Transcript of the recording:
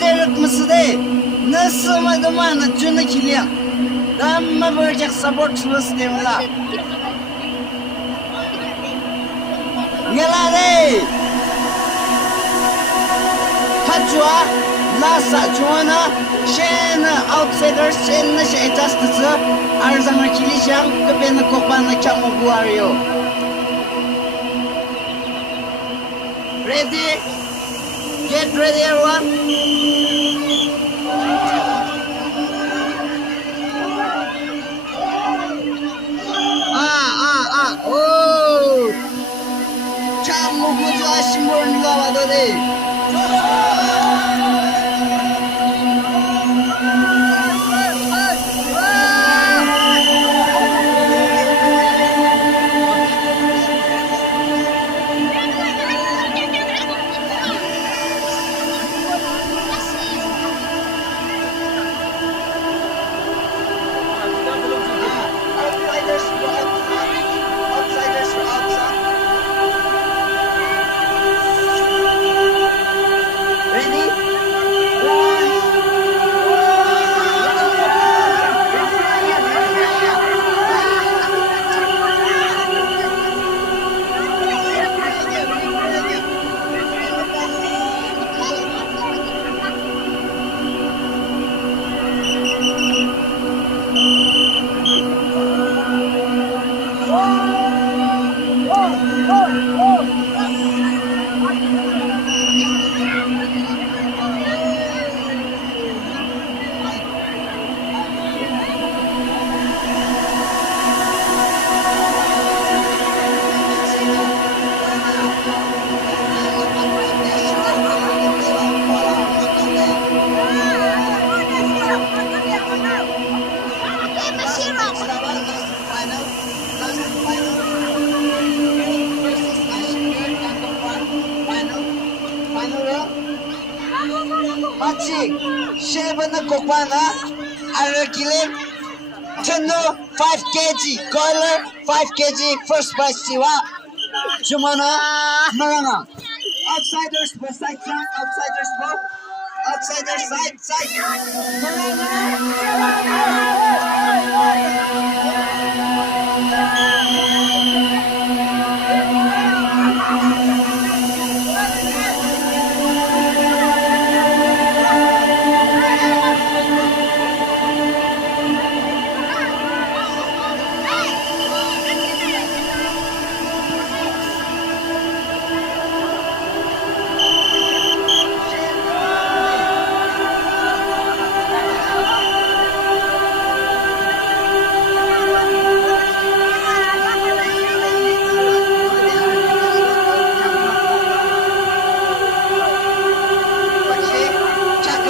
derek mısıde nasıl madumana cunu kiliyan damma böcek supportless demla gelade hacua lasa juana şena outsiders şena şey justice arzana kilişan kepena kopana kamu buario ready. Get ready, everyone. Oh. Kamu kutu asimur ngawa dode. Machi, Shevana Kopana, Arakilim, Tendo 5 kg, Coiler 5 kg, first prize Siwa, Jumana, Marana. Outsiders, side trunk, outsiders, outsiders, side. Marana.